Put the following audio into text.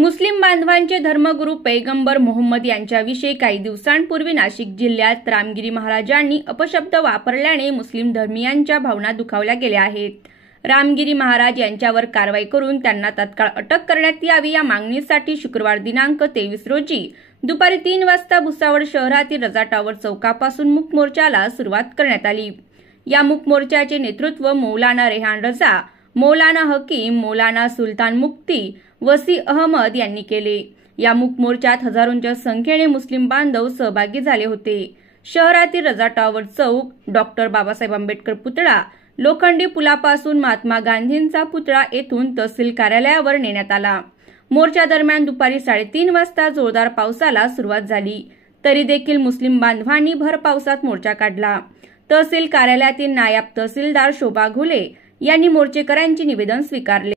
मुस्लिम बांधवांचे धर्मगुरू पैगंबर मोहम्मद यांच्याविषयी काही दिवसांपूर्वी नाशिक जिल्ह्यात रामगिरी महाराजांनी अपशब्द वापरल्याने मुस्लिम धर्मीयांच्या भावना दुखावल्या गेल्या आहेत। रामगिरी महाराज यांच्यावर कारवाई करून त्यांना तत्काळ अटक करण्यात यावी या मागणीसाठी शुक्रवार दिनांक 23 रोजी दुपारी 3 वाजता भुसावळ शहरातील रजा टॉवर चौकापासून मूक मोर्चाला सुरुवात करण्यात आली। या मूक मोर्चाचे नेतृत्व मौलाना रेहान रजा, मौलाना हकीम, मौलाना सुलतान मुक्ती, वसी अहमद यांनी केले। या मूक मोर्चात हजारोंच्या संख्येने मुस्लिम बांधव सहभागी झाले होते। शहरातील रजा टॉवर चौक, डॉक्टर बाबासाहेब आंबेडकर पुतळा, लोखंडी पुलापासून महात्मा गांधींचा पुतळा येथून तहसील कार्यालयावर नेण्यात आला। मोर्चा दरम्यान दुपारी 3:30 वाजता जोरदार पावसाला सुरुवात झाली, तरी देखील मुस्लिम बांधवांनी भर पावसात मोर्चा काढला। तहसील कार्यालयातील नायब तहसीलदार शोभा घुले यांनी मोर्चेकऱ्यांचे निवेदन स्वीकारले।